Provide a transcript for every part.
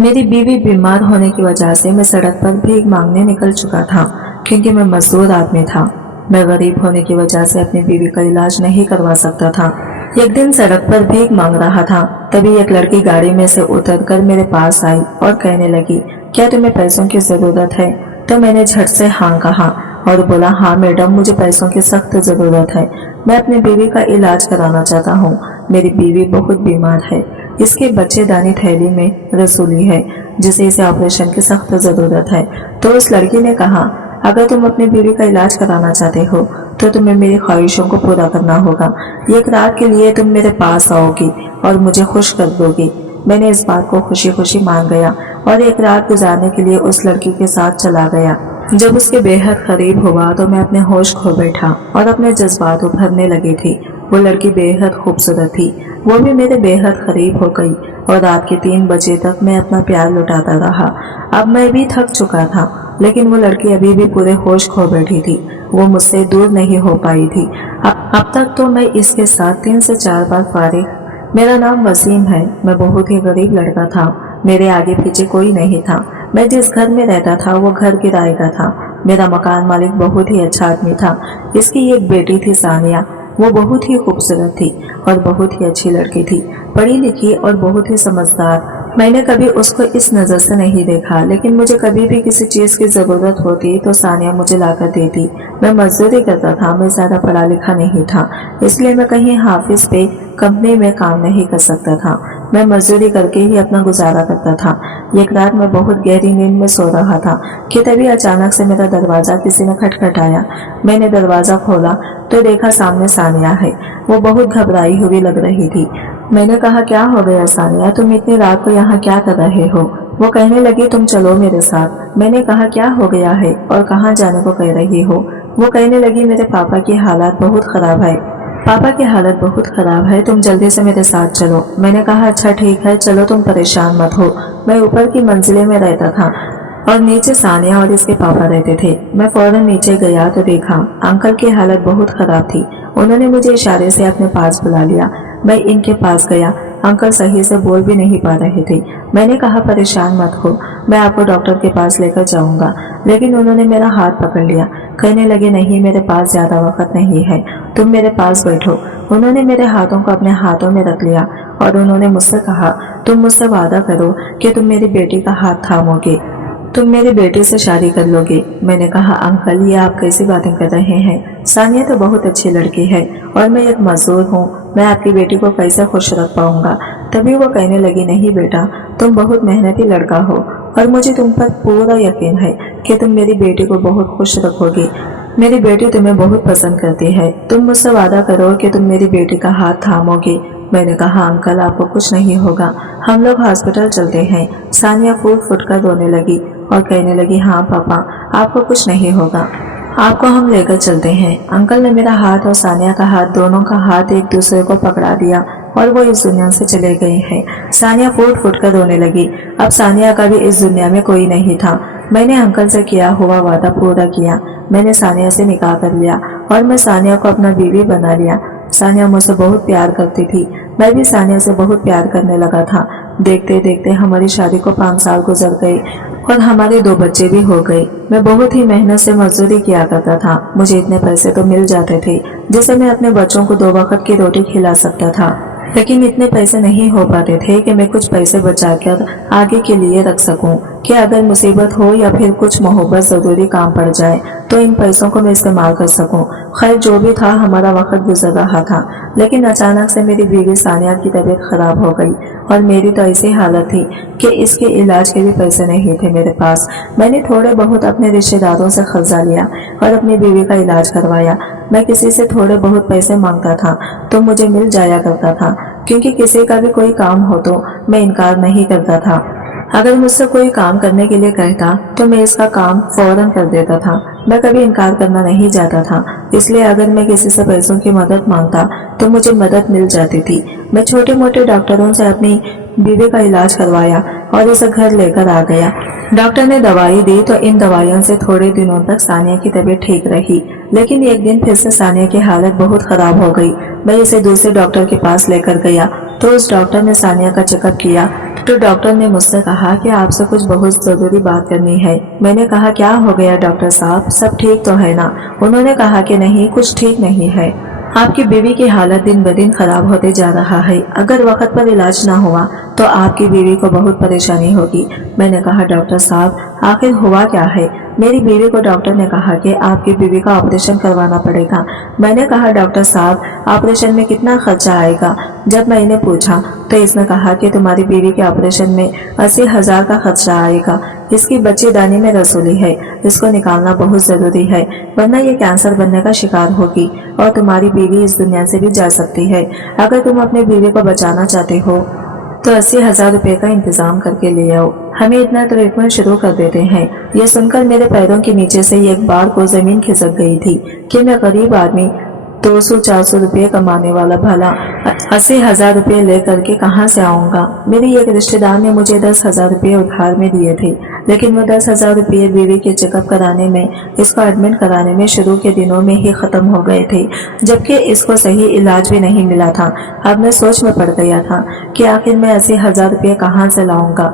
मेरी बीवी बीमार होने की वजह से मैं सड़क पर भीख मांगने निकल चुका था, क्योंकि मैं मजदूर आदमी था। मैं गरीब होने की वजह से अपनी बीवी का इलाज नहीं करवा सकता था। एक दिन सड़क पर भीख मांग रहा था, तभी एक लड़की गाड़ी में से उतरकर मेरे पास आई और कहने लगी, क्या तुम्हें पैसों की जरूरत है? तो मैंने झट से हाँ कहा और बोला, हाँ मैडम, मुझे पैसों की सख्त जरूरत है। मैं अपनी बीवी का इलाज कराना चाहता हूँ। मेरी बीवी बहुत बीमार है। इसके बच्चेदानी थैली में रसूली है, जिसे इसे ऑपरेशन की सख्त जरूरत है। तो उस लड़की ने कहा, अगर तुम अपनी बीवी का इलाज कराना चाहते हो तो तुम्हें मेरी ख्वाहिशों को पूरा करना होगा। एक रात के लिए तुम मेरे पास आओगी और मुझे खुश कर दोगी। मैंने इस बात को खुशी खुशी मान गया और एक रात गुजारने के लिए उस लड़की के साथ चला गया। जब उसके बेहद करीब हुआ तो मैं अपने होश खो बैठा और अपने जज्बात उभरने लगे थे। वो लड़की बेहद खूबसूरत थी, वो भी मेरे बेहद करीब हो गई और रात के 3 बजे तक मैं अपना प्यार लुटाता रहा। अब मैं भी थक चुका था, लेकिन वो लड़की अभी भी पूरे होश खो बैठी थी। वो मुझसे दूर नहीं हो पाई थी। अब तक तो मैं इसके साथ 3 से 4 बार फारिग। मेरा नाम वसीम है। मैं बहुत ही गरीब लड़का था। मेरे आगे पीछे कोई नहीं था। मैं जिस घर में रहता था वो घर किराए का था। मेरा मकान मालिक बहुत ही अच्छा आदमी था। इसकी एक बेटी थी सानिया। वो बहुत ही खूबसूरत थी और बहुत ही अच्छी लड़की थी, पढ़ी लिखी और बहुत ही समझदार। मैंने कभी उसको इस नज़र से नहीं देखा, लेकिन मुझे कभी भी किसी चीज़ की ज़रूरत होती तो सानिया मुझे लाकर देती। मैं मजदूरी करता था, मैं ज़्यादा पढ़ा लिखा नहीं था, इसलिए मैं कहीं हाफिज पे कंपनी में काम नहीं कर सकता था। मैं मजदूरी करके ही अपना गुजारा करता था। एक रात मैं बहुत गहरी नींद में सो रहा था कि तभी अचानक से मेरा दरवाज़ा किसी ने खटखटाया। मैंने दरवाज़ा खोला तो देखा सामने सानिया है। वो बहुत घबराई हुई लग रही थी। मैंने कहा, क्या हो गया सानिया, तुम इतनी रात को यहाँ क्या कर रहे हो? वो कहने लगी, तुम चलो मेरे साथ। मैंने कहा, क्या हो गया है और कहाँ जाने को कह रही हो? वो कहने लगी, मेरे पापा की हालत बहुत खराब है। पापा की हालत बहुत खराब है, तुम जल्दी से मेरे साथ चलो। मैंने कहा, अच्छा ठीक है, चलो, तुम परेशान मत हो। मैं ऊपर की मंजिले में रहता था और नीचे सानिया और इसके पापा रहते थे। मैं फौरन नीचे गया तो देखा अंकल की हालत बहुत खराब थी। उन्होंने मुझे इशारे से अपने पास बुला लिया। मैं इनके पास गया। अंकल सही से बोल भी नहीं पा रहे थे। मैंने कहा, परेशान मत हो, मैं आपको डॉक्टर के पास लेकर जाऊंगा। लेकिन उन्होंने मेरा हाथ पकड़ लिया। कहने लगे, नहीं, मेरे पास ज्यादा वक्त नहीं है, तुम मेरे पास बैठो। उन्होंने मेरे हाथों को अपने हाथों में रख लिया और उन्होंने मुझसे कहा, तुम मुझसे वादा करो कि तुम मेरी बेटी का हाथ थामोगे, तुम मेरी बेटी से शादी कर लोगे। मैंने कहा, अंकल, ये आप कैसी बातें कर रहे हैं? सानिया तो बहुत अच्छी लड़की है और मैं एक मजदूर हूँ, मैं आपकी बेटी को कैसे खुश रख पाऊंगा? तभी वो कहने लगी, नहीं बेटा, तुम बहुत मेहनती लड़का हो और मुझे तुम पर पूरा यकीन है कि तुम मेरी बेटी को बहुत खुश रखोगे। मेरी बेटी तुम्हें बहुत पसंद करती है। तुम मुझसे वादा करो कि तुम मेरी बेटी का हाथ थामोगे। मैंने कहा, अंकल, आपको कुछ नहीं होगा, हम लोग हॉस्पिटल चलते हैं। सानिया फूट फूट कर रोने लगी और कहने लगी, हाँ पापा, आपको कुछ नहीं होगा, आपको हम लेकर चलते हैं। अंकल ने मेरा हाथ और सानिया का हाथ, दोनों का हाथ एक दूसरे को पकड़ा दिया और वो इस दुनिया से चले गए हैं। सानिया फूट फूट कर रोने लगी। अब सानिया का भी इस दुनिया में कोई नहीं था। मैंने अंकल से किया हुआ वादा पूरा किया। मैंने सानिया से निकाह कर लिया और मैं सानिया को अपना बीवी बना लिया। सानिया मुझसे बहुत प्यार करती थी, मैं भी सानिया से बहुत प्यार करने लगा था। देखते देखते हमारी शादी को 5 साल गुजर गए और हमारे 2 बच्चे भी हो गए। मैं बहुत ही मेहनत से मजदूरी किया करता था। मुझे इतने पैसे तो मिल जाते थे जिससे मैं अपने बच्चों को 2 वक्त की रोटी खिला सकता था, लेकिन इतने पैसे नहीं हो पाते थे कि मैं कुछ पैसे बचाकर आगे के लिए रख सकूं कि अगर मुसीबत हो या फिर कुछ मोहब्बत जरूरी काम पड़ जाए तो इन पैसों को मैं इस्तेमाल कर सकूं। खैर, जो भी था, हमारा वक्त गुजर रहा था। लेकिन अचानक से मेरी बीवी सानिया की तबीयत खराब हो गई और मेरी तो ऐसी हालत थी कि इसके इलाज के भी पैसे नहीं थे मेरे पास। मैंने थोड़े बहुत अपने रिश्तेदारों से कर्जा लिया और अपनी बीवी का इलाज करवाया। मैं किसी से थोड़े बहुत पैसे मांगता था तो मुझे मिल जाया करता था, क्योंकि किसी का भी कोई काम हो तो मैं इनकार नहीं करता था। अगर मुझसे कोई काम करने के लिए कहता तो मैं इसका काम फौरन कर देता था। मैं कभी इनकार करना नहीं चाहता था, इसलिए अगर मैं किसी से पैसों की मदद मांगता तो मुझे मदद मिल जाती थी। मैं छोटे मोटे डॉक्टरों से अपनी बीवी का इलाज करवाया और इसे घर लेकर आ गया। डॉक्टर ने दवाई दी तो इन दवाइयों से थोड़े दिनों तक सानिया की तबीयत ठीक रही, लेकिन एक दिन फिर से सानिया की हालत बहुत खराब हो गई। मैं इसे दूसरे डॉक्टर के पास लेकर गया तो उस डॉक्टर ने सानिया का चेकअप किया तो डॉक्टर ने मुझसे कहा कि आपसे कुछ बहुत जरूरी बात करनी है। मैंने कहा क्या हो गया डॉक्टर साहब, सब ठीक तो है ना? उन्होंने कहा कि नहीं, कुछ ठीक नहीं है। आपकी बीवी की हालत दिन ब दिन खराब होते जा रहा है। अगर वक्त पर इलाज ना हुआ तो आपकी बीवी को बहुत परेशानी होगी। मैंने कहा डॉक्टर साहब आखिर हुआ क्या है? मेरी बीवी को डॉक्टर ने कहा कि आपकी बीवी का ऑपरेशन करवाना पड़ेगा। मैंने कहा डॉक्टर साहब ऑपरेशन में कितना खर्चा आएगा? जब मैंने पूछा तो इसने कहा कि तुम्हारी बीवी के ऑपरेशन में 80,000 का खर्चा आएगा। इसकी बच्चेदानी में रसोली है, इसको निकालना बहुत जरूरी है, वरना ये कैंसर बनने का शिकार होगी और तुम्हारी बीवी इस दुनिया से भी जा सकती है। अगर तुम अपनी बीवी को बचाना चाहते हो तो 80,000 रुपए का इंतजाम करके ले आओ। हमें इतना ट्रीटमेंट शुरू कर देते हैं। ये सुनकर मेरे पैरों के नीचे से एक बार को जमीन खिसक गई थी कि मैं गरीब आदमी 200-400 रुपये कमाने वाला भला 80,000 रुपये लेकर के कहाँ से आऊंगा। मेरी एक रिश्तेदार ने मुझे 10,000 रुपये उधार में दिए थे, लेकिन वो 10,000 रुपये बीवी के चेकअप कराने में, इसको एडमिट कराने में शुरू के दिनों में ही खत्म हो गए थे, जबकि इसको सही इलाज भी नहीं मिला था। अब मैं सोच में पड़ गया था कि आखिर मैं 80,000 रुपये कहाँ से लाऊंगा,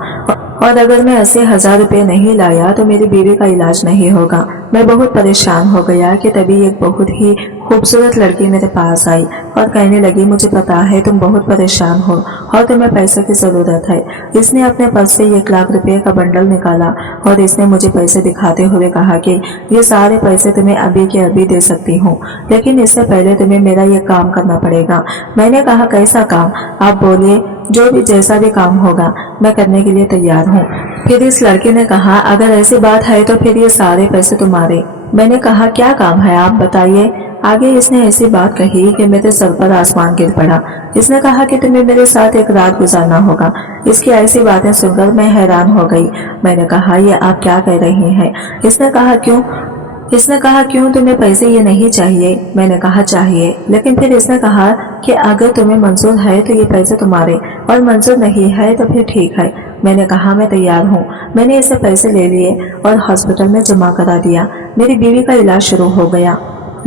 और अगर मैं 80,000 रुपये नहीं लाया तो मेरी बीवी का इलाज नहीं होगा। मैं बहुत परेशान हो गया कि तभी एक बहुत ही खूबसूरत लड़की मेरे पास आई और कहने लगी, मुझे पता है तुम बहुत परेशान हो और तुम्हें पैसों की जरूरत है। इसने अपने पर्स से 1 लाख रुपए का बंडल निकाला और इसने मुझे पैसे दिखाते हुए कहा कि ये सारे पैसे तुम्हें अभी के अभी दे सकती हूँ, लेकिन इससे पहले तुम्हें मेरा ये काम करना पड़ेगा। मैंने कहा कैसा काम? आप बोलिए, जो भी जैसा भी काम होगा मैं करने के लिए तैयार हूँ। फिर इस लड़के ने कहा अगर ऐसी बात है तो फिर ये सारे पैसे तुम्हारे। मैंने कहा क्या काम है आप बताइए। आगे इसने ऐसी बात कही कि मेरे सर पर आसमान गिर पड़ा। इसने कहा कि तुम्हें मेरे साथ एक रात गुजारना होगा। इसकी ऐसी बातें सुनकर मैं हैरान हो गई। मैंने कहा ये आप क्या कह रही हैं? इसने कहा क्यों? तुम्हें पैसे ये नहीं चाहिए? मैंने कहा चाहिए, लेकिन फिर इसने कहा कि अगर तुम्हें मंजूर है तो ये पैसे तुम्हारे, और मंजूर नहीं है तो फिर ठीक है। मैंने कहा मैं तैयार हूँ। मैंने इसे पैसे ले लिए और हॉस्पिटल में जमा करा दिया। मेरी बीवी का इलाज शुरू हो गया।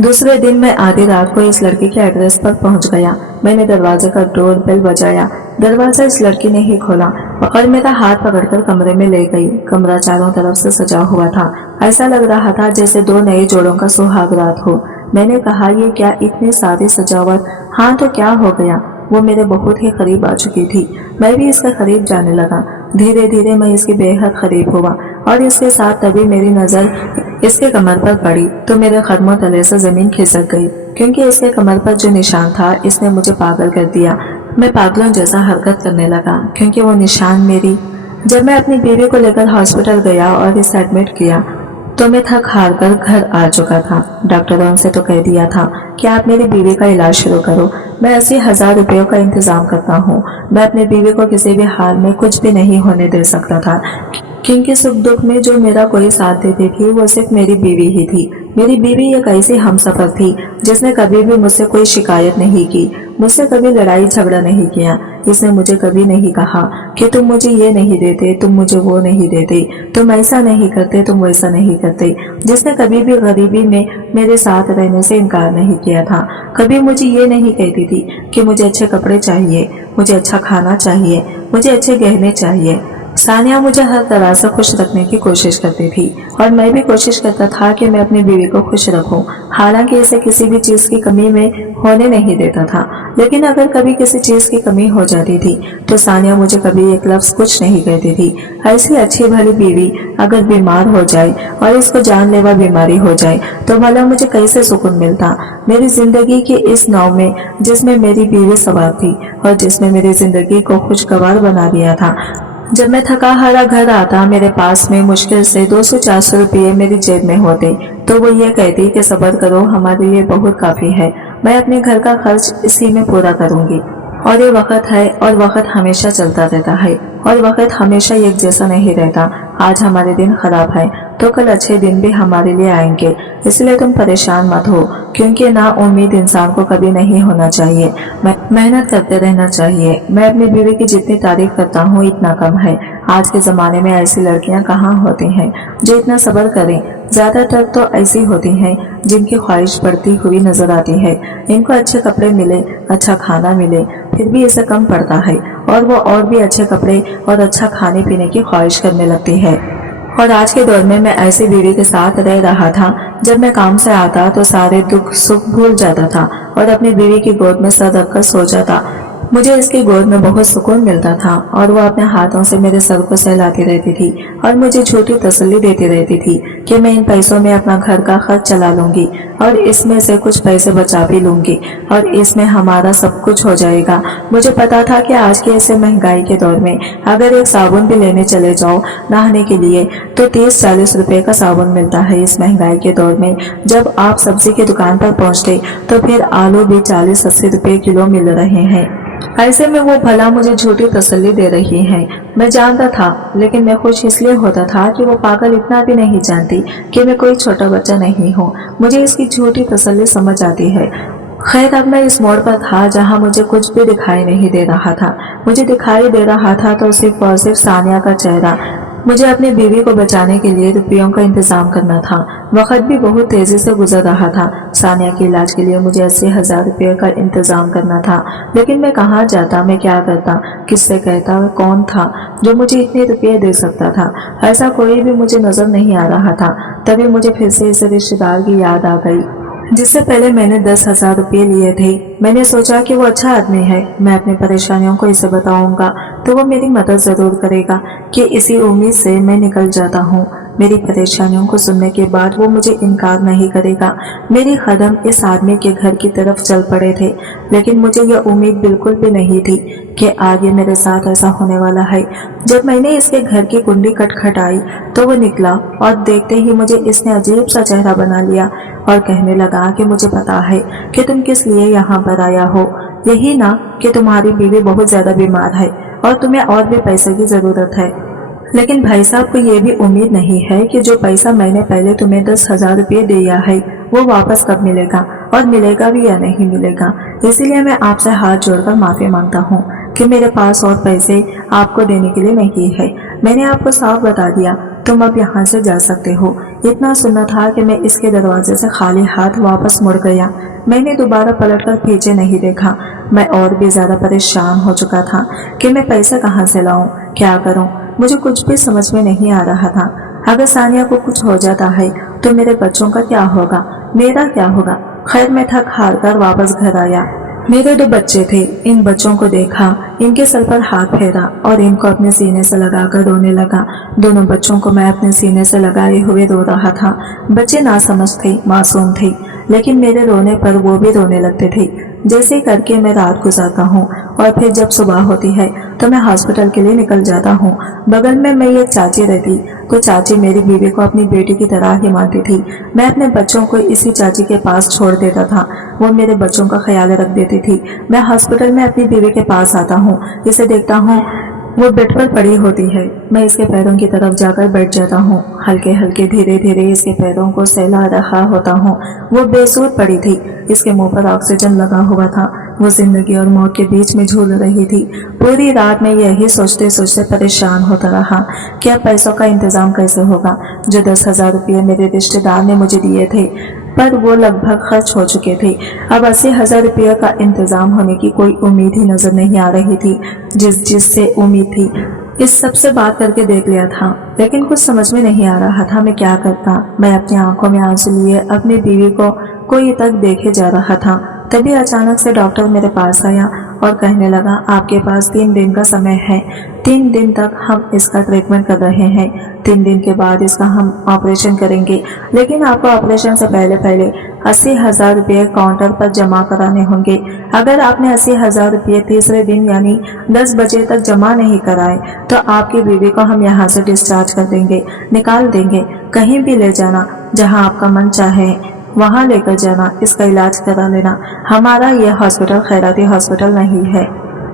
दूसरे दिन मैं आधी रात को इस लड़की के एड्रेस पर पहुंच गया। मैंने दरवाजे का डोर बेल बजाया। दरवाजा इस लड़की ने ही खोला और मेरा हाथ पकड़कर कमरे में ले गई। कमरा चारों तरफ से सजा हुआ था। ऐसा लग रहा था जैसे 2 नए जोड़ों का सुहाग रात हो। मैंने कहा ये क्या इतनी सारी सजावट? हाँ तो क्या हो गया? वो मेरे बहुत ही करीब आ चुकी थी। मैं भी इसके करीब जाने लगा। धीरे धीरे मैं इसके बेहद करीब हुआ और इसके साथ तभी मेरी नजर इसके कमर पर पड़ी तो मेरे कदमों तले से जमीन खिसक गई, क्योंकि इसके कमर पर जो निशान था इसने मुझे पागल कर दिया। मैं पागलों जैसा हरकत करने लगा क्योंकि वो निशान मेरी। जब मैं अपनी बीवी को लेकर हॉस्पिटल गया और इसे एडमिट किया तो मैं थक हार कर घर आ चुका था। डॉक्टरों से तो कह दिया था कि आप मेरी बीवी का इलाज शुरू करो, मैं 80,000 रुपयों का इंतजाम करता हूँ। मैं अपनी बीवी को किसी भी हाल में कुछ भी नहीं होने दे सकता था, क्योंकि सुख दुख में जो मेरा कोई साथ देती थी वो सिर्फ मेरी बीवी ही थी। मेरी बीवी एक ऐसी हमसफर थी जिसने कभी भी मुझसे कोई शिकायत नहीं की, मुझसे कभी लड़ाई झगड़ा नहीं किया। इसने मुझे कभी नहीं कहा कि तुम मुझे ये नहीं देते, तुम मुझे वो नहीं देते, तुम ऐसा नहीं करते, तुम वैसा नहीं करते। जिसने कभी भी गरीबी में मेरे साथ रहने से इनकार नहीं किया था। कभी मुझे ये नहीं कहती थी कि मुझे अच्छे कपड़े चाहिए, मुझे अच्छा खाना चाहिए, मुझे अच्छे गहने चाहिए। सानिया मुझे हर तरह से खुश रखने की कोशिश करती थी और मैं भी कोशिश करता था कि मैं अपनी बीवी को खुश रखूं। हालांकि इसे किसी भी चीज की कमी में होने नहीं देता था, लेकिन अगर कभी किसी चीज की कमी हो जाती थी तो सानिया मुझे कभी एक लफ्ज कुछ नहीं कहती थी। ऐसी अच्छी भली बीवी अगर बीमार हो जाए और इसको जानलेवा बीमारी हो जाए तो भला मुझे कैसे सुकून मिलता। मेरी जिंदगी की इस नाव में जिसमें मेरी बीवी सवार थी और जिसने मेरी जिंदगी को खुशगवार बना दिया था। जब मैं थका हारा घर आता मेरे पास में मुश्किल से 200-400 रुपये मेरी जेब में होते तो वो ये कहती कि सब्र करो, हमारे लिए बहुत काफी है, मैं अपने घर का खर्च इसी में पूरा करूंगी। और ये वक्त है और वक्त हमेशा चलता रहता है और वक्त हमेशा एक जैसा नहीं रहता। आज हमारे दिन खराब है तो कल अच्छे दिन भी हमारे लिए आएंगे, इसलिए तुम परेशान मत हो, क्योंकि ना उम्मीद इंसान को कभी नहीं होना चाहिए। मेहनत करते रहना चाहिए। मैं अपनी बीवी की जितनी तारीफ करता हूँ इतना कम है। आज के जमाने में ऐसी लड़कियाँ कहाँ होती हैं जो इतना सब्र करें। ज्यादातर तो ऐसी होती हैं जिनकी ख्वाहिश बढ़ती हुई नजर आती है। इनको अच्छे कपड़े मिले, अच्छा खाना मिले, फिर भी इसे कम पड़ता है और वो और भी अच्छे कपड़े और अच्छा खाने पीने की ख्वाहिश करने लगती है। और आज के दौर में मैं ऐसी बीवी के साथ रह रहा था, जब मैं काम से आता तो सारे दुख सुख भूल जाता था और अपनी बीवी की गोद में सर रखकर सो जाता। मुझे इसकी गोद में बहुत सुकून मिलता था और वो अपने हाथों से मेरे सर को सहलाती रहती थी और मुझे झूठी तसल्ली देती रहती थी कि मैं इन पैसों में अपना घर का खर्च चला लूंगी और इसमें से कुछ पैसे बचा भी लूंगी और इसमें हमारा सब कुछ हो जाएगा। मुझे पता था कि आज के ऐसे महंगाई के दौर में अगर एक साबुन भी लेने चले जाओ नहाने के लिए तो 30-40 रुपए का साबुन मिलता है। इस महंगाई के दौर में जब आप सब्जी की दुकान पर पहुंचते तो फिर आलू भी 40-80 रुपए किलो मिल रहे हैं। ऐसे में वो भला मुझे झूठी तसल्ली दे रही है, मैं जानता था, लेकिन मैं खुश इसलिए होता था कि वो पागल इतना भी नहीं जानती कि मैं कोई छोटा बच्चा नहीं हूँ। मुझे इसकी झूठी तसल्ली समझ आती है। खैर अब मैं इस मोड़ पर था जहाँ मुझे कुछ भी दिखाई नहीं दे रहा था। मुझे दिखाई दे रहा था तो सिर्फ और सिर्फ सानिया का चेहरा। मुझे अपनी बीवी को बचाने के लिए रुपयों का इंतजाम करना था। वक्त भी बहुत तेजी से गुजर रहा था। सानिया के इलाज के लिए मुझे 80,000 रुपये का इंतजाम करना था, लेकिन मैं कहाँ जाता, मैं क्या करता, किससे कहता, कौन था जो मुझे इतने रुपये दे सकता था। ऐसा कोई भी मुझे नजर नहीं आ रहा था। तभी मुझे फिर से इस रिश्तेदार की याद आ गई जिससे पहले मैंने 10,000 रुपये लिए थे। मैंने सोचा कि वो अच्छा आदमी है, मैं अपनी परेशानियों को इसे बताऊंगा तो वो मेरी मदद जरूर करेगा। कि इसी उम्मीद से मैं निकल जाता हूँ। मेरी परेशानियों को सुनने के बाद वो मुझे इनकार नहीं करेगा। मेरे कदम इस आदमी के घर की तरफ चल पड़े थे, लेकिन मुझे यह उम्मीद बिल्कुल भी नहीं थी कि आगे मेरे साथ ऐसा होने वाला है। जब मैंने इसके घर की कुंडी खटखटाई तो वो निकला और देखते ही मुझे इसने अजीब सा चेहरा बना लिया और कहने लगा कि मुझे पता है कि तुम किस लिए यहाँ पर आया हो। यही ना कि तुम्हारी बीवी बहुत ज्यादा बीमार है और तुम्हें और भी पैसे की जरूरत है। लेकिन भाई साहब को ये भी उम्मीद नहीं है कि जो पैसा मैंने पहले तुम्हें 10,000 रुपये दिया है वो वापस कब मिलेगा और मिलेगा भी या नहीं मिलेगा। इसीलिए मैं आपसे हाथ जोड़कर माफी मांगता हूँ कि मेरे पास और पैसे आपको देने के लिए नहीं है। मैंने आपको साफ बता दिया, तुम अब यहाँ से जा सकते हो। इतना सुनना था कि मैं इसके दरवाजे से खाली हाथ वापस मुड़ गया। मैंने दोबारा पलटकर पीछे नहीं देखा। मैं और भी ज्यादा परेशान हो चुका था कि मैं पैसा कहाँ से लाऊं, क्या करूं। मुझे कुछ भी समझ में नहीं आ रहा था। अगर सानिया को कुछ हो जाता है तो मेरे बच्चों का क्या होगा, मेरा क्या होगा। खैर मैं थक हार कर वापस घर आया। मेरे 2 बच्चे थे। इन बच्चों को देखा, इनके सर पर हाथ फेरा और इनको अपने सीने से लगाकर रोने लगा। दोनों बच्चों को मैं अपने सीने से लगाए हुए रो रहा था। बच्चे नासमझ थे, मासूम थे, लेकिन मेरे रोने पर वो भी रोने लगते थे। जैसे करके मैं रात गुजारता हूँ और फिर जब सुबह होती है तो मैं हॉस्पिटल के लिए निकल जाता हूँ। बगल में मैं एक चाची रहती तो चाची मेरी बीवी को अपनी बेटी की तरह ही मानती थी। मैं अपने बच्चों को इसी चाची के पास छोड़ देता था, वो मेरे बच्चों का ख्याल रख देती थी। मैं हॉस्पिटल में अपनी बीवी के पास आता हूँ, इसे देखता हूँ वो बेड पर पड़ी होती है। मैं इसके पैरों की तरफ जाकर बैठ जाता हूँ। हल्के हल्के धीरे धीरे इसके पैरों को सहला रहा होता हूँ। वो बेसुध पड़ी थी, इसके मुंह पर ऑक्सीजन लगा हुआ था। वो जिंदगी और मौत के बीच में झूल रही थी। पूरी रात में यही सोचते सोचते परेशान होता रहा कि अब पैसों का इंतजाम कैसे होगा। जो 10,000 रुपये मेरे रिश्तेदार ने मुझे दिए थे पर वो लगभग खर्च हो चुके थे। अब 80,000 रुपये का इंतजाम होने की कोई उम्मीद ही नजर नहीं आ रही थी। जिससे उम्मीद थी इस सब से बात करके देख लिया था, लेकिन कुछ समझ में नहीं आ रहा था मैं क्या करता। मैं अपनी आंखों में आंसू लिए अपनी बीवी को कोई तक देखे जा रहा था। तभी अचानक से डॉक्टर मेरे पास आया और कहने लगा, आपके पास 3 दिन का समय है। 3 दिन तक हम इसका ट्रीटमेंट कर रहे हैं। 3 दिन के बाद इसका हम ऑपरेशन करेंगे, लेकिन आपको ऑपरेशन से पहले 80,000 रुपये काउंटर पर जमा कराने होंगे। अगर आपने 80,000 रुपये तीसरे दिन यानी 10 बजे तक जमा नहीं कराए तो आपकी बीवी को हम यहाँ से डिस्चार्ज कर देंगे, निकाल देंगे। कहीं भी ले जाना, जहाँ आपका मन चाहे वहाँ लेकर जाना, इसका इलाज करा लेना। हमारा यह हॉस्पिटल खैराती हॉस्पिटल नहीं है।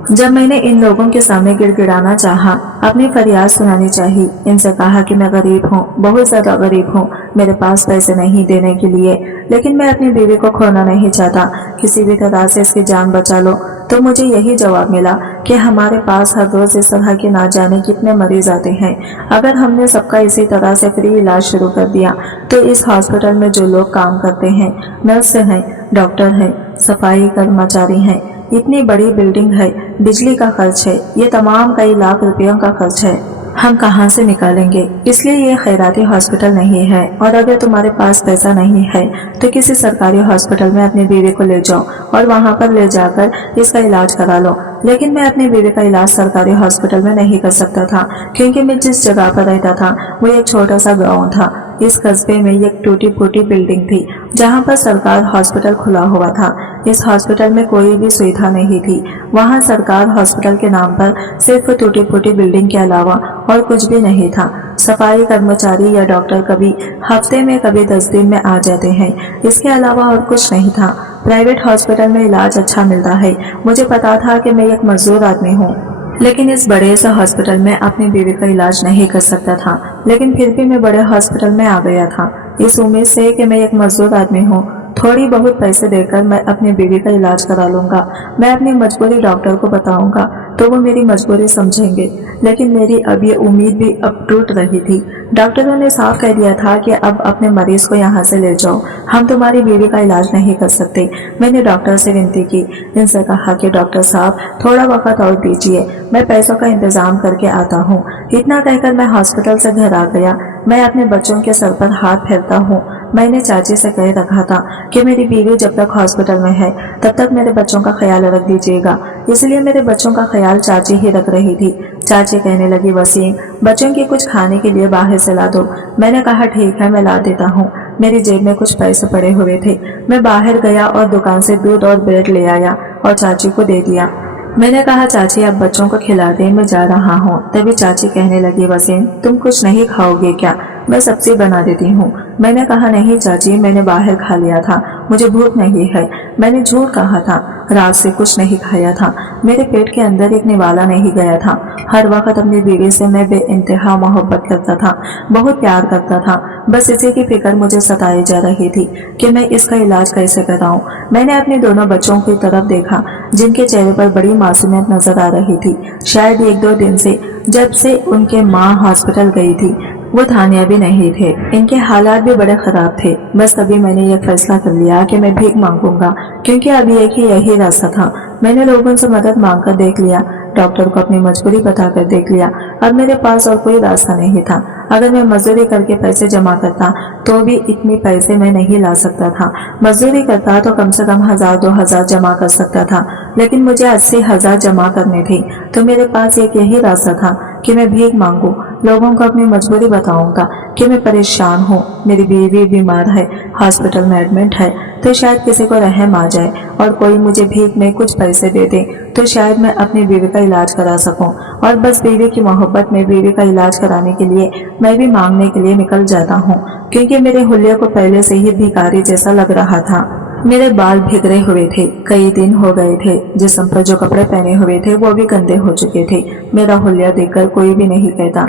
जब मैंने इन लोगों के सामने गिड़गिड़ाना चाहा, अपनी फरियाद सुनानी चाहिए, इनसे कहा कि मैं गरीब हूँ, बहुत ज्यादा गरीब हूँ, मेरे पास पैसे नहीं देने के लिए, लेकिन मैं अपनी बीवी को खोना नहीं चाहता, किसी भी तरह से इसकी जान बचा लो। तो मुझे यही जवाब मिला कि हमारे पास हर रोज इस तरह के ना जाने कितने मरीज आते हैं। अगर हमने सबका इसी तरह से फ्री इलाज शुरू कर दिया तो इस हॉस्पिटल में जो लोग काम करते हैं, नर्स हैं, डॉक्टर हैं, सफाई कर्मचारी हैं, इतनी बड़ी बिल्डिंग है, बिजली का खर्च है, ये तमाम कई लाख रुपयों का खर्च है, हम कहाँ से निकालेंगे। इसलिए ये खैराती हॉस्पिटल नहीं है, और अगर तुम्हारे पास पैसा नहीं है तो किसी सरकारी हॉस्पिटल में अपनी बीवी को ले जाओ और वहाँ पर ले जाकर इसका इलाज करा लो। लेकिन मैं अपनी बीवी का इलाज सरकारी हॉस्पिटल में नहीं कर सकता था, क्योंकि मैं जिस जगह पर रहता था वो एक छोटा सा गाँव था। इस कस्बे में एक टूटी फूटी बिल्डिंग थी जहाँ पर सरकार हॉस्पिटल खुला हुआ था। इस हॉस्पिटल में कोई भी सुविधा नहीं थी। वहाँ सरकार हॉस्पिटल के नाम पर सिर्फ टूटी फूटी बिल्डिंग के अलावा और कुछ भी नहीं था। सफाई कर्मचारी या डॉक्टर कभी हफ्ते में, कभी 10 दिन में आ जाते हैं, इसके अलावा और कुछ नहीं था। प्राइवेट हॉस्पिटल में इलाज अच्छा मिलता है। मुझे पता था कि मैं एक मजदूर आदमी हूँ, लेकिन इस बड़े से हॉस्पिटल में अपनी बीवी का इलाज नहीं कर सकता था। लेकिन फिर भी मैं बड़े हॉस्पिटल में आ गया था, इस उम्मीद से कि मैं एक मजदूर आदमी हूँ, थोड़ी बहुत पैसे देकर मैं अपनी बीवी का इलाज करा लूंगा। मैं अपनी मजबूरी डॉक्टर को बताऊंगा तो वो मेरी मजबूरी समझेंगे। लेकिन मेरी अब ये उम्मीद भी अब टूट रही थी। डॉक्टरों ने साफ कह दिया था कि अब अपने मरीज को यहाँ से ले जाओ, हम तुम्हारी बीवी का इलाज नहीं कर सकते। मैंने डॉक्टर से विनती की, इनसे कहा कि डॉक्टर साहब थोड़ा वक्त और दीजिए, मैं पैसों का इंतजाम करके आता हूँ। इतना कहकर मैं हॉस्पिटल से घर आ गया। मैं अपने बच्चों के सर पर हाथ फेरता हूँ। मैंने चाची से कह रखा था कि मेरी बीवी जब तक हॉस्पिटल में है तब तक मेरे बच्चों का ख्याल रख दीजिएगा, इसलिए मेरे बच्चों का ख्याल चाची ही रख रही थी। चाची कहने लगी, वसीम बच्चों की कुछ खाने के लिए बाहर से ला दो। मैंने कहा ठीक है, मैं ला देता हूँ। मेरी जेब में कुछ पैसे पड़े हुए थे। मैं बाहर गया और दुकान से दूध और ब्रेड ले आया और चाची को दे दिया। मैंने कहा चाची आप बच्चों को खिला दें, मैं जा रहा हूँ। तभी चाची कहने लगी, वसीम तुम कुछ नहीं खाओगे क्या, मैं सब्जी बना देती हूँ। मैंने कहा नहीं चाची, मैंने बाहर खा लिया था, मुझे भूख नहीं है। मैंने झूठ कहा था, रात से कुछ नहीं खाया था। मेरे पेट के अंदर एक निवाला नहीं गया था। हर वक्त अपनी बीवी से मैं बेइंतहा मोहब्बत करता था, बहुत प्यार करता था। बस इसी की फिक्र मुझे सताई जा रही थी कि मैं इसका इलाज कैसे कराऊं। मैंने अपने दोनों बच्चों की तरफ देखा, जिनके चेहरे पर बड़ी मासूमियत नजर आ रही थी। शायद 1-2 दिन से जब से उनके माँ हॉस्पिटल गई थी वो थानिया भी नहीं थे। इनके हालात भी बड़े खराब थे। बस तभी मैंने यह फैसला कर लिया कि मैं भीख मांगूंगा, क्योंकि अभी एक ही यही रास्ता था। मैंने लोगों से मदद मांगकर देख लिया, डॉक्टर को अपनी मजबूरी बताकर देख लिया। अब मेरे पास और कोई रास्ता नहीं था। अगर मैं मजदूरी करके पैसे जमा करता तो भी इतने पैसे मैं नहीं ला सकता था। मजदूरी करता तो कम से कम 1000-2000 जमा कर सकता था, लेकिन मुझे 80,000 जमा करने थे। तो मेरे पास एक यही रास्ता था कि मैं भीख मांगू, लोगों को अपनी मजबूरी बताऊंगा कि मैं परेशान हूँ, मेरी बीवी बीमार है, हॉस्पिटल में एडमिट है, तो शायद किसी को रहम आ जाए और कोई मुझे भीख में कुछ पैसे दे दे, तो शायद मैं अपनी बीवी का इलाज करा सकूं। और बस बीवी की मोहब्बत में बीवी का इलाज कराने के लिए मैं भी मांगने के लिए निकल जाता हूँ, क्योंकि मेरे हुलिया को पहले से ही भिखारी जैसा लग रहा था। मेरे बाल भिगरे हुए थे, कई दिन हो गए थे। जिस्म पर जो कपड़े पहने हुए थे वो भी गंदे हो चुके थे। मेरा हुलिया देखकर कोई भी नहीं कहता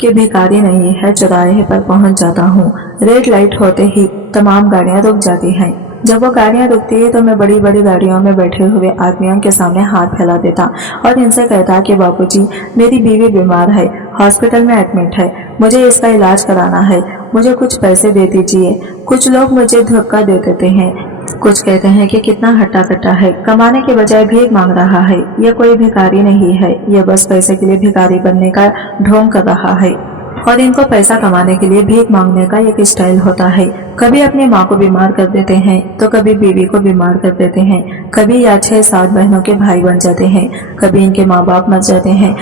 कि भिखारी नहीं है। चौराहे पर पहुंच जाता हूँ। रेड लाइट होते ही तमाम गाड़ियां रुक जाती हैं। जब वो गाड़ियां रुकती है तो मैं बड़ी बड़ी गाड़ियों में बैठे हुए आदमियों के सामने हाथ फैला देता और इनसे कहता कि बाबूजी मेरी बीवी बीमार है, हॉस्पिटल में एडमिट है, मुझे इसका इलाज कराना है, मुझे कुछ पैसे दे दीजिए। कुछ लोग मुझे धक्का दे देते हैं, कुछ कहते हैं कि कितना हट्टा कट्टा है, कमाने के बजाय भीख मांग रहा है। यह कोई भिखारी नहीं है, यह बस पैसे के लिए भिखारी बनने का ढोंग कर रहा है। और इनको पैसा कमाने के लिए भीख मांगने का एक स्टाइल होता है। कभी अपनी माँ को बीमार कर देते हैं तो कभी बीवी को बीमार कर देते हैं, कभी या 6-7 बहनों के भाई बन जाते हैं, कभी इनके माँ बाप मर जाते हैं।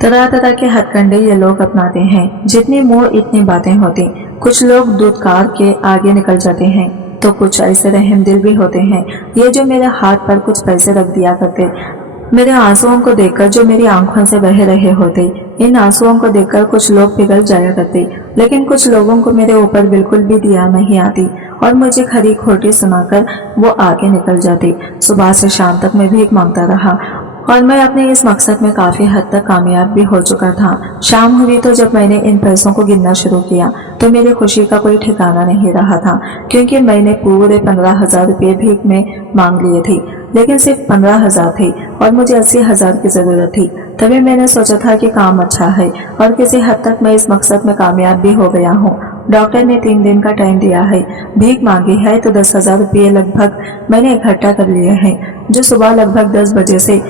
तरह तरह के हथकंडे ये लोग अपनाते हैं। जितनी मुंह इतनी बातें होती। कुछ लोग दूधकार के आगे निकल जाते हैं तो कुछ ऐसे रहमदिल भी होते हैं, ये जो मेरे हाथ पर कुछ पैसे रख दिया करते। मेरे आंसुओं को देखकर जो मेरी आंखों से बह रहे होते, इन आंसुओं को देखकर कुछ लोग पिघल जाया करते। लेकिन कुछ लोगों को मेरे ऊपर बिल्कुल भी दया नहीं आती और मुझे खरी खोटी सुनाकर वो आगे निकल जाते। सुबह से शाम तक मैं भीख मांगता रहा और मैं अपने इस मकसद में काफी हद तक कामयाब भी हो चुका था। शाम हुई तो जब मैंने इन पैसों को गिनना शुरू किया तो मेरी खुशी का कोई ठिकाना नहीं रहा था, क्योंकि मैंने पूरे 15,000 रुपये भीख में मांग लिए थे। लेकिन सिर्फ 15,000 थे और मुझे 80,000 की जरूरत थी। तभी मैंने सोचा था कि काम अच्छा है और किसी हद तक मैं इस मकसद में कामयाब भी हो गया हूँ डॉक्टर ने 3 दिन का टाइम दिया है। भीख मांगी है तो 10,000 रुपये लगभग मैंने इकट्ठा कर लिए हैं, जो सुबह लगभग 10 बजे से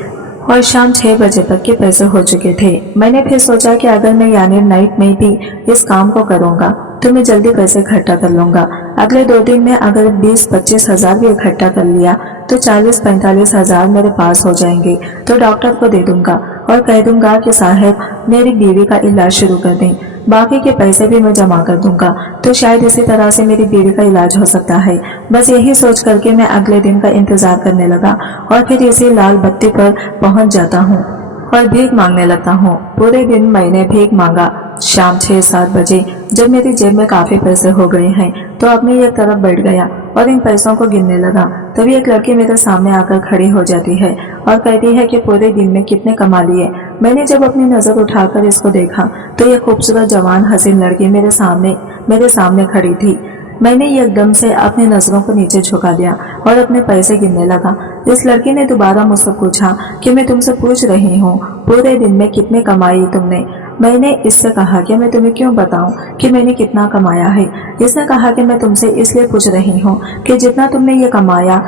और शाम 6 बजे तक के पैसे हो चुके थे। मैंने फिर सोचा कि अगर मैं यानी नाइट में भी इस काम को करूंगा तो मैं जल्दी पैसे इकट्ठा कर लूंगा। अगले 2 दिन में अगर 20-25 हजार भी इकट्ठा कर लिया तो 40-45 हजार मेरे पास हो जाएंगे, तो डॉक्टर को दे दूंगा और कह दूंगा कि साहब मेरी बीवी का इलाज शुरू कर दें। बाकी के पैसे भी मैं जमा कर दूंगा, तो शायद इसी तरह से मेरी बीवी का इलाज हो सकता है। बस यही सोच करके मैं अगले दिन का इंतजार करने लगा और फिर इसी लाल बत्ती पर पहुंच जाता हूँ और भीख मांगने लगता हूँ। पूरे दिन मैंने भीख मांगा। शाम 6-7 बजे जब मेरी जेब में काफी पैसे हो गए हैं तो अपनी एक तरफ बैठ गया और इन पैसों को गिनने लगा। तभी एक लड़की मेरे सामने आकर खड़ी हो जाती है और कहती है कि पूरे दिन में कितने कमा लिए। मैंने जब अपनी नजर उठाकर इसको देखा तो ये खूबसूरत जवान हसीन लड़की मेरे सामने खड़ी थी। मैंने एकदम से अपनी नजरों को नीचे झुका दिया और अपने पैसे गिनने लगा। इस लड़की ने दोबारा मुझसे पूछा कि मैं तुमसे पूछ रही हूँ पूरे दिन में कितने कमाई तुमने। मैंने इससे कहा कि मैं तुम्हें क्यों बताऊं कि मैंने कितना कमाया है। इसने कहा कि मैं तुमसे इसलिए पूछ रही हूँ कि जितना तुमने ये कमाया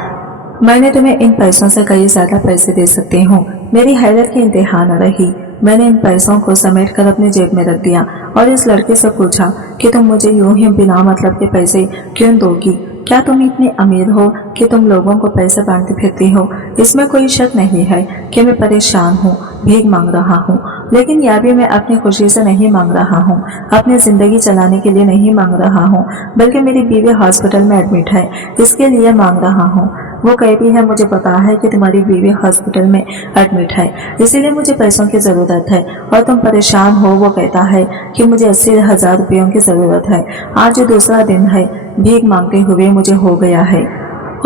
मैंने तुम्हें इन पैसों से कई ज्यादा पैसे दे सकती हूँ। मेरी हैरत की इंतहा न रही। मैंने इन पैसों को समेट कर अपनी जेब में रख दिया और इस लड़के से पूछा कि तुम मुझे यूं ही बिना मतलब के पैसे क्यों दोगी? क्या तुम इतनी अमीर हो कि तुम लोगों को पैसे बांटती फिरती हो? इसमें कोई शक नहीं है कि मैं परेशान हूँ, भीख मांग रहा हूँ, लेकिन यह भी मैं अपनी खुशी से नहीं मांग रहा हूँ, अपनी जिंदगी चलाने के लिए नहीं मांग रहा हूँ, बल्कि मेरी बीवी हॉस्पिटल में एडमिट है इसके लिए मांग रहा हूँ। वो कहती है मुझे पता है कि तुम्हारी बीवी हॉस्पिटल में एडमिट है इसीलिए मुझे पैसों की जरूरत है और तुम परेशान हो। वो कहता है कि मुझे 80,000 रुपयों की जरूरत है। आज दूसरा दिन है भीख मांगते हुए मुझे हो गया है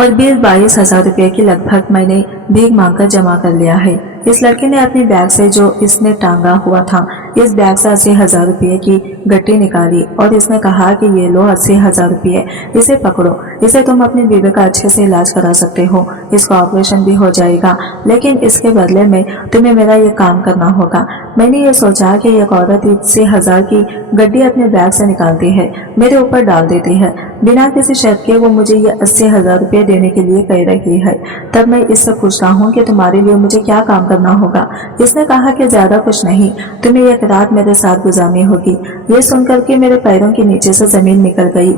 और 20-22 हजार रुपये की लगभग मैंने भीख मांगकर जमा कर लिया है। इस लड़के ने अपनी बैग से जो इसने टांगा हुआ था इस बैग से 80,000 रुपये की गट्टी निकाली और इसने कहा कि ये लो 80,000 रुपये, इसे पकड़ो, इसे तुम अपनी बीवी का अच्छे से इलाज करा सकते हो, इसका ऑपरेशन भी हो जाएगा, लेकिन इसके बदले में तुम्हें मेरा ये काम करना होगा। मैंने ये सोचा कि एक औरत 80,000 की गड्डी अपने बैग से निकालती है, मेरे ऊपर डाल देती है, बिना किसी शर्त के वो मुझे ये 80,000 रुपये देने के लिए कह रही है। तब मैं इससे पूछता हूँ कि तुम्हारे लिए मुझे क्या काम करना होगा। इसने कहा कि ज्यादा कुछ नहीं, तुम्हें एक रात मेरे साथ गुजारनी होगी। ये सुनकर के मेरे पैरों के नीचे से जमीन निकल गई,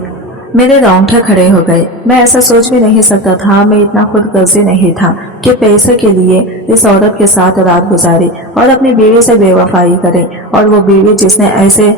मेरे रोंगटे खड़े हो गए। मैं ऐसा सोच भी नहीं सकता था, मैं इतना खुदगर्जी नहीं था कि पैसे के लिए इस औरत के साथ रात गुजारे और अपनी बीवी से बेवफाई करे, और वो बीवी जिसने ऐसे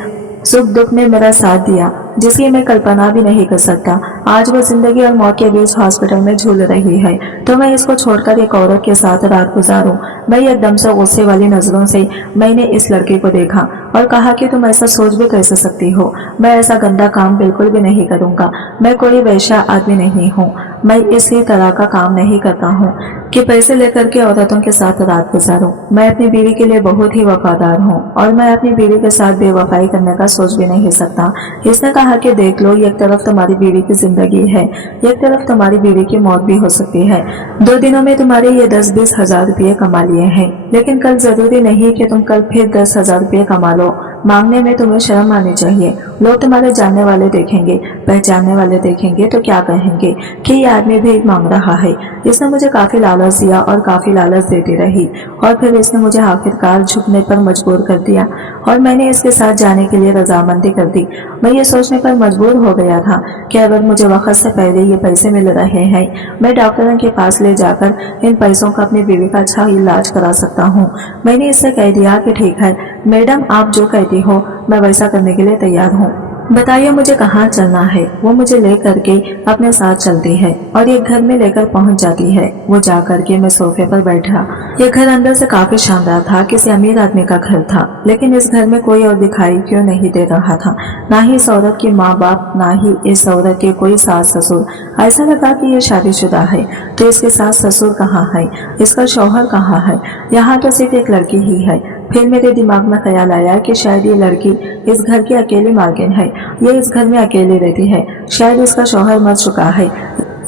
सुख दुख में मेरा साथ दिया जिसकी मैं कल्पना भी नहीं कर सकता, आज वो जिंदगी और मौत के बीच हॉस्पिटल में झूल रही है। तो मैं इसको छोड़कर एक औरत के साथ रात गुजारूं? मैं एकदम से गुस्से वाली नजरों से मैंने इस लड़के को देखा और कहा कि तुम ऐसा सोच भी कैसे सकती हो? मैं ऐसा गंदा काम बिल्कुल भी नहीं करूंगा। मैं कोई वैसा आदमी नहीं हूँ। मैं इसी तरह का काम नहीं करता हूँ कि पैसे लेकर के औरतों के साथ रात गुजारूं। मैं अपनी बीवी के लिए बहुत ही वफादार हूँ और मैं अपनी बीवी के साथ बेवफाई करने का सोच भी नहीं सकता। इसने कहा कि देख लो, एक तरफ तुम्हारी बीवी की जिंदगी है, एक तरफ तुम्हारी बीवी की मौत भी हो सकती है। 2 दिनों में तुम्हारे ये 10-20 हजार रुपये कमा लिए हैं, लेकिन कल जरूरी नहीं कि तुम कल फिर 10,000 रुपये कमा लो। मांगने में तुम्हें शर्म आनी चाहिए। लोग तुम्हारे जानने वाले देखेंगे, पहचानने वाले देखेंगे तो क्या कहेंगे कि ये आदमी भी मांग रहा है। इसने मुझे काफी लालच दिया और काफी लालच देती रही और फिर इसने मुझे आखिरकार झुकने पर मजबूर कर दिया और मैंने इसके साथ जाने के लिए रजामंदी कर दी। मैं ये सोचने पर मजबूर हो गया था कि अगर मुझे वक्त से पहले ये पैसे मिल रहे हैं, मैं डॉक्टरों के पास ले जाकर इन पैसों का अपनी बीवी का अच्छा इलाज करा सकता हूँ। मैंने इससे कह दिया कि ठीक है मैडम, आप जो कहती हो मैं वैसा करने के लिए तैयार हूँ, बताइए मुझे कहाँ चलना है। वो मुझे ले करके अपने साथ चलती है और एक घर में लेकर पहुंच जाती है। वो जा करके मैं सोफे पर बैठा। ये घर अंदर से काफी शानदार था, किसी अमीर आदमी का घर था, लेकिन इस घर में कोई और दिखाई क्यों नहीं दे रहा था, ना ही इस औरत की माँ बाप, ना ही इस औरत के कोई सास ससुर। ऐसा लगा कि ये शादीशुदा है, तो इसके सास ससुर कहाँ है, इसका शौहर कहाँ है, यहाँ तो सिर्फ एक लड़की ही है। फिर मेरे दिमाग में ख्याल आया कि शायद ये लड़की इस घर की अकेली मालकिन है, ये इस घर में अकेली रहती है, शायद इसका शौहर मर चुका है,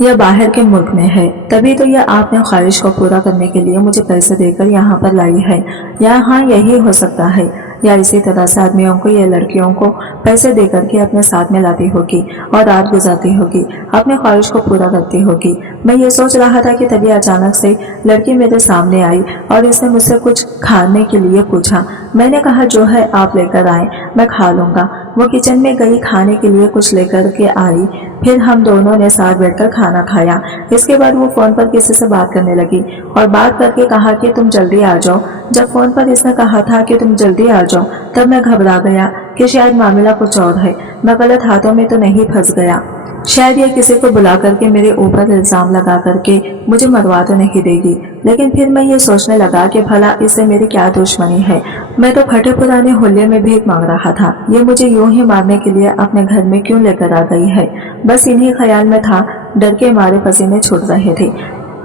यह बाहर के मुल्क में है, तभी तो यह आपने ख्वाहिश को पूरा करने के लिए मुझे पैसे देकर यहाँ पर लाई है। यहाँ यही हो सकता है। या इसी तरह से आदमियों को या लड़कियों को पैसे दे करके अपने साथ में लाती होगी और रात गुजारती होगी, अपने ख्वाहिश को पूरा करती होगी। मैं ये सोच रहा था कि तभी अचानक से लड़की मेरे सामने आई और इसने मुझसे कुछ खाने के लिए पूछा। मैंने कहा जो है आप लेकर आए, मैं खा लूंगा। वो किचन में गई, खाने के लिए कुछ लेकर के आई, फिर हम दोनों ने साथ बैठकर खाना खाया। इसके बाद वो फोन पर किसी से बात करने लगी और बात करके कहा कि तुम जल्दी आ जाओ। जब फोन पर इसने कहा था कि तुम जल्दी आ जाओ, तब मैं घबरा गया कि शायद मामला कुछ और है, मैं गलत हाथों में तो नहीं फंस गया। शायद ये किसी को बुला करके मेरे ऊपर इल्जाम लगा करके मुझे मरवा तो नहीं देगी। लेकिन फिर मैं ये सोचने लगा कि भला इससे मेरी क्या दुश्मनी है। मैं तो फटे पुराने होलिये में भीख मांग रहा था, ये मुझे यूं ही मारने के लिए अपने घर में क्यों लेकर आ गई है। बस इन्हीं ख्याल में था, डर के मारे पसीने छूट रहे थे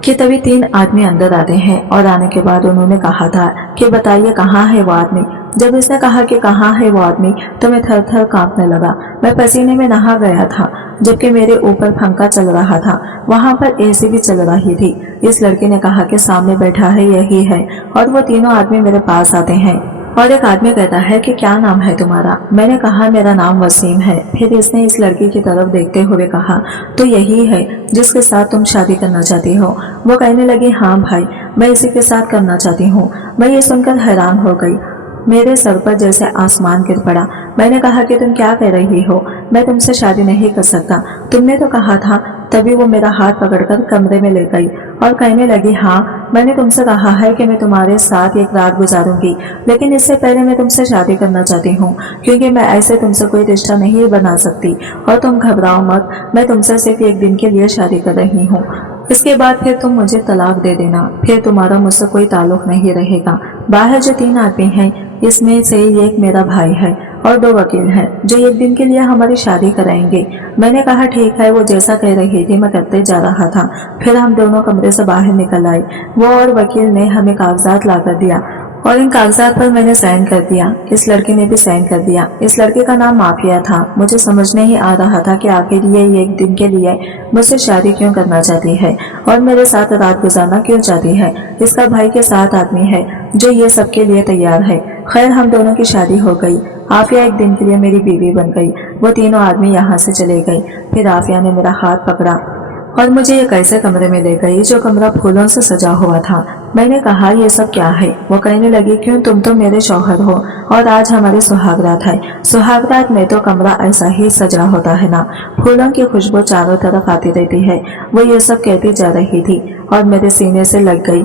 कि तभी 3 आदमी अंदर आते हैं और आने के बाद उन्होंने कहा था कि बताइए कहाँ है वो आदमी। जब इसने कहा कि कहाँ है वो आदमी तो मैं थर थर कांपने लगा। मैं पसीने में नहा गया था, जबकि मेरे ऊपर पंखा चल रहा था, वहां पर एसी भी चल रही थी। इस लड़की ने कहा कि सामने बैठा है यही है, और वो तीनों आदमी मेरे पास आते हैं और एक आदमी कहता है कि क्या नाम है तुम्हारा। मैंने कहा मेरा नाम वसीम है। फिर इसने इस लड़की की तरफ देखते हुए कहा तो यही है जिसके साथ तुम शादी करना चाहती हो। वो कहने लगी हाँ भाई, मैं इसी के साथ करना चाहती हूँ। मैं ये सुनकर हैरान हो गई, मेरे सर पर जैसे आसमान गिर पड़ा। मैंने कहा कि तुम क्या कह रही हो, मैं तुमसे शादी नहीं कर सकता, तुमने तो कहा था। तभी वो मेरा हाथ पकड़कर कमरे में ले गई और कहने लगी हाँ, मैंने तुमसे कहा है कि मैं तुम्हारे साथ एक रात गुजारूंगी, लेकिन इससे पहले मैं तुमसे शादी करना चाहती हूँ, क्योंकि मैं ऐसे तुमसे कोई रिश्ता नहीं बना सकती। और तुम घबराओ मत, मैं तुमसे सिर्फ एक दिन के लिए शादी कर रही हूँ। इसके बाद फिर तुम मुझे तलाक दे देना, फिर तुम्हारा मुझसे कोई ताल्लुक नहीं रहेगा। बाहर जो 3 आदमी हैं, इसमें से एक मेरा भाई है और 2 वकील हैं जो एक दिन के लिए हमारी शादी कराएंगे। मैंने कहा ठीक है, वो जैसा कह रही थी मैं करते जा रहा था। फिर हम दोनों कमरे से बाहर निकल आए। वो और वकील ने हमें कागजात ला कर दिया और इन कागजात पर मैंने साइन कर दिया। इस लड़की ने भी साइन कर दिया। इस लड़के का नाम माफिया था। मुझे समझ नहीं आ रहा था कि आखिर ये एक दिन के लिए मुझसे शादी क्यों करना चाहती है और मेरे साथ रात गुजारना क्यों चाहती है। इसका भाई के 7 आदमी है जो ये सबके लिए तैयार है। खैर हम दोनों की शादी हो गई। आफिया एक दिन के लिए मेरी बीवी बन गई। वो तीनों आदमी यहाँ से चले गए। फिर आफिया ने मेरा हाथ पकड़ा और मुझे एक ऐसे कमरे में ले गई जो कमरा फूलों से सजा हुआ था। मैंने कहा ये सब क्या है। वो कहने लगी क्यों, तुम तो मेरे शौहर हो और आज हमारी सुहागरात है। सुहागरात में तो कमरा ऐसा ही सजा होता है ना, फूलों की खुशबू चारों तरफ आती रहती है। वो ये सब कहती जा रही थी और मेरे सीने से लग गई।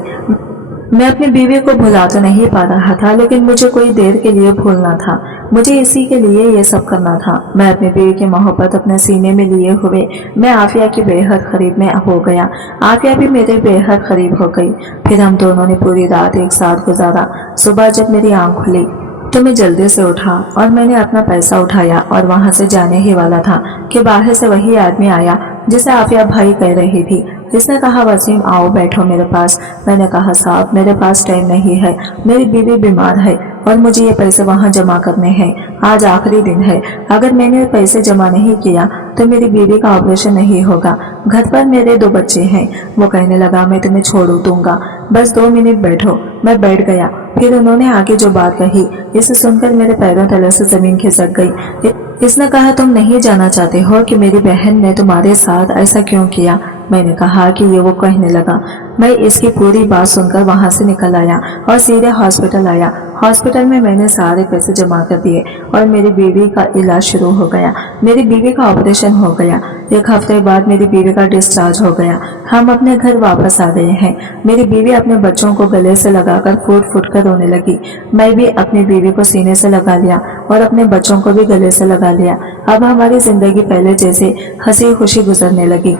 मैं अपनी बीवी को भुला तो नहीं पा रहा था, लेकिन मुझे कोई देर के लिए भूलना था। मुझे इसी के लिए ये सब करना था। मैं अपनी बीवी की मोहब्बत अपने सीने में लिए हुए मैं आफिया की बेहद करीब में हो गया। आफिया भी मेरे बेहद करीब हो गई। फिर हम दोनों ने पूरी रात एक साथ गुजारा। सुबह जब मेरी आंख खुली तो मैं जल्दी से उठा और मैंने अपना पैसा उठाया और वहां से जाने ही वाला था कि बाहर से वही आदमी आया जिसे आफिया भाई कह रही थी। इसने कहा वसीम आओ बैठो मेरे पास। मैंने कहा साहब मेरे पास टाइम नहीं है, मेरी बीवी बीमार है और मुझे ये पैसे वहाँ जमा करने हैं। आज आखिरी दिन है, अगर मैंने पैसे जमा नहीं किया तो मेरी बीवी का ऑपरेशन नहीं होगा। घर पर मेरे 2 बच्चे हैं। वो कहने लगा मैं तुम्हें छोड़ दूंगा, बस 2 मिनट बैठो। मैं बैठ गया। फिर उन्होंने आगे जो बात कही इसे सुनकर मेरे पैरों तले से जमीन खिसक गई। इसने कहा तुम नहीं जाना चाहते हो कि मेरी बहन ने तुम्हारे साथ ऐसा क्यों किया। मैंने कहा कि ये वो कहने लगा। मैं इसकी पूरी बात सुनकर वहां से निकल आया और सीधे हॉस्पिटल आया। हॉस्पिटल में मैंने सारे पैसे जमा कर दिए और मेरी बीवी का इलाज शुरू हो गया। मेरी बीवी का ऑपरेशन हो गया। 1 हफ्ते बाद मेरी बीवी का डिस्चार्ज हो गया। हम अपने घर वापस आ गए हैं। मेरी बीवी अपने बच्चों को गले से लगाकर फूट फूट कर रोने लगी। मैं भी अपनी बीवी को सीने से लगा लिया और अपने बच्चों को भी गले से लगा लिया। अब हमारी जिंदगी पहले जैसे हंसी खुशी गुजरने लगी।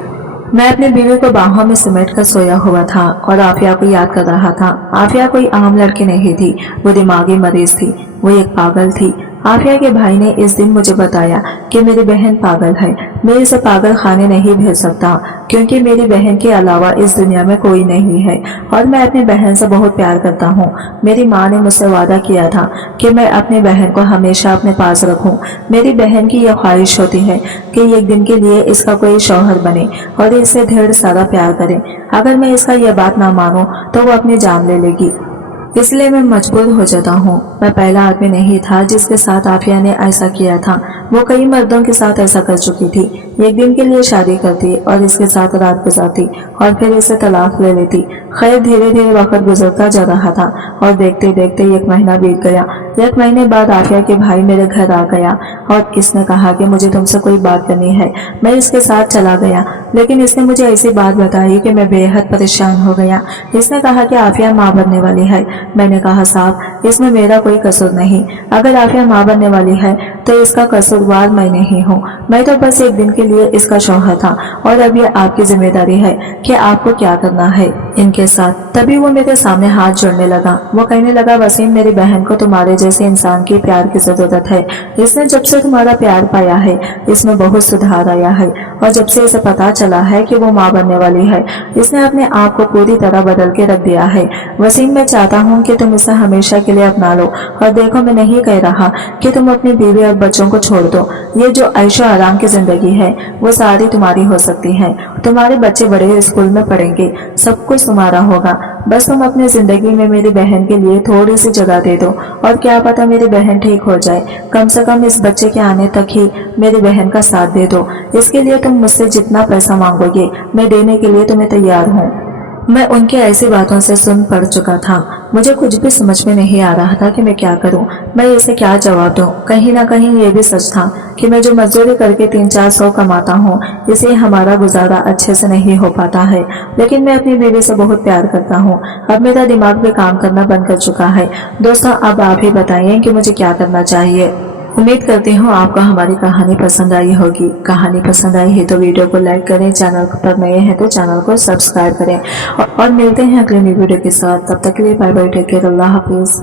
मैं अपनी बीवी को बाहों में सिमट कर सोया हुआ था और आफिया को याद कर रहा था। आफिया कोई आम लड़की नहीं थी, वो दिमागी मरीज थी, वो एक पागल थी। आफिया के भाई ने इस दिन मुझे बताया कि मेरी बहन पागल है। मैं इसे पागल खाने नहीं भेज सकता क्योंकि मेरी बहन के अलावा इस दुनिया में कोई नहीं है और मैं अपनी बहन से बहुत प्यार करता हूँ। मेरी माँ ने मुझसे वादा किया था कि मैं अपनी बहन को हमेशा अपने पास रखूं। मेरी बहन की यह ख्वाहिश होती है कि एक दिन के लिए इसका कोई शौहर बने और इससे ढेर सारा प्यार करे। अगर मैं इसका यह बात ना मानूं तो वो अपनी जान ले लेगी। इसलिए मैं मजबूर हो जाता हूँ। मैं पहला आदमी नहीं था जिसके साथ आफिया ने ऐसा किया था। वो कई मर्दों के साथ ऐसा कर चुकी थी। एक दिन के लिए शादी करती और इसके साथ रात गुजारती और फिर इसे तलाक ले लेती। खैर धीरे धीरे वक्त गुजरता जा रहा था और देखते देखते 1 महीना बीत गया। 1 महीने बाद आफिया के भाई मेरे घर आ गया और इसने कहा कि मुझे तुमसे कोई बात करनी है। मैं इसके साथ चला गया, लेकिन इसने मुझे ऐसी बात बताई कि मैं बेहद परेशान हो गया। इसने कहा कि आफिया माँ बनने वाली है। मैंने कहा साहब, इसमें मेरा कोई कसूर नहीं। अगर आफिया माँ बनने वाली है तो इसका कसूरवार मैं नहीं हूँ। मैं तो बस एक दिन के लिए इसका शौहर था और अब ये आपकी जिम्मेदारी है कि आपको क्या करना है इनके साथ। तभी वो मेरे सामने हाथ जोड़ने लगा। वो कहने लगा, वसीम, मेरी बहन को तुम्हारे जैसे इंसान की प्यार की जरूरत है। इसने जब से तुम्हारा प्यार पाया है इसमें बहुत सुधार आया है और जब से इसे पता चला है कि वो माँ बनने वाली है इसने अपने आप को पूरी तरह बदल के रख दिया है। वसीम, मैं चाहता हूँ कि तुम इसे हमेशा के लिए अपना लो। और देखो, मैं नहीं कह रहा कि तुम अपनी बीवी और बच्चों को छोड़ दो। ये जो ऐशो आराम की जिंदगी है वो सारी तुम्हारी हो सकती है। तुम्हारे बच्चे बड़े स्कूल में पढ़ेंगे, सब कुछ तुम्हारा होगा। बस तुम अपनी जिंदगी में मेरी बहन के लिए थोड़ी सी जगह दे दो और क्या पता मेरी बहन ठीक हो जाए। कम से कम इस बच्चे के आने तक ही मेरी बहन का साथ दे दो। इसके लिए तुम मुझसे जितना पैसा मांगोगे मैं देने के लिए तुम्हें तैयार हूँ। मैं उनकी ऐसी बातों से सुन पड़ चुका था। मुझे कुछ भी समझ में नहीं आ रहा था कि मैं क्या करूं। मैं इसे क्या जवाब दूं। कहीं ना कहीं ये भी सच था कि मैं जो मजदूरी करके 3-4 कमाता हूं इसलिए हमारा गुजारा अच्छे से नहीं हो पाता है। लेकिन मैं अपनी बीवी से बहुत प्यार करता हूं। अब मेरा दिमाग भी काम करना बंद कर चुका है। दोस्तों, अब आप ही बताइए कि मुझे क्या करना चाहिए। उम्मीद करती हूँ आपको हमारी कहानी पसंद आई होगी। कहानी पसंद आई है तो वीडियो को लाइक करें, चैनल पर नए हैं तो चैनल को सब्सक्राइब करें और मिलते हैं अगले न्यू वीडियो के साथ। तब तक के लिए बाय बाय, टेक केयर, अल्लाह हाफिज।